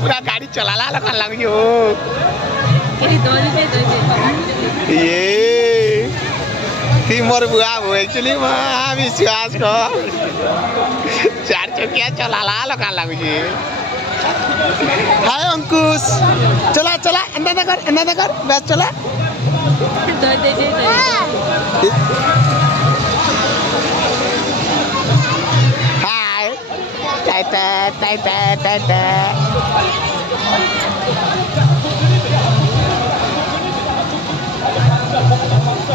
पूरा गाड़ी चलाला लगा लग जो ये ती मोर बुआ हो एक्चुअली विश्वास को 4 चकिया चलाला लगा लग जी। हाय अंकुश चला चला अंदर कर बस चला हाय टा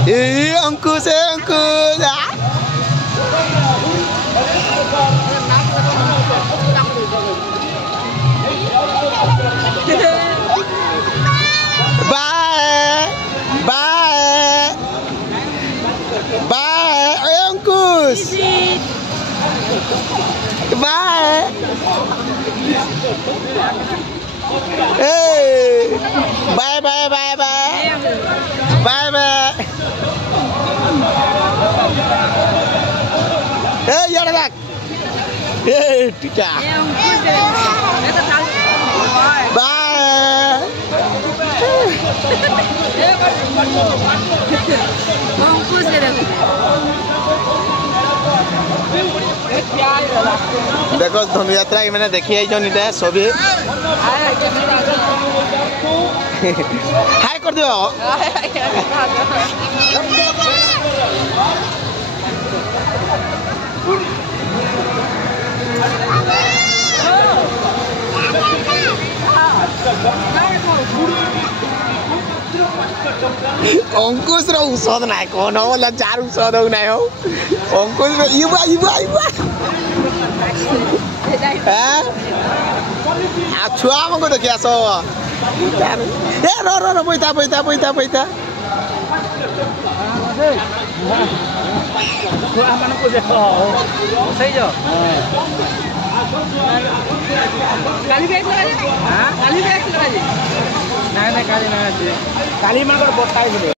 ये अंकुश है Ankush bye bye bye Ankush bye bye bye bye bye bye bye यार देख टीका बाय देखो धनु यात्रा मैंने देखी है जो निटा सभी हाय कर दियो अंकुश रो औषध ना कौन हो बोला 4 औषध हो ना हो अंकुश रो इबा हैं आ छुआ हमको देखिया सो ए रो पैता छुआ मन को देखो सही जो काली बैठ लगा हां काली बैठ लगा जी नहीं काली ना काली मन को बताई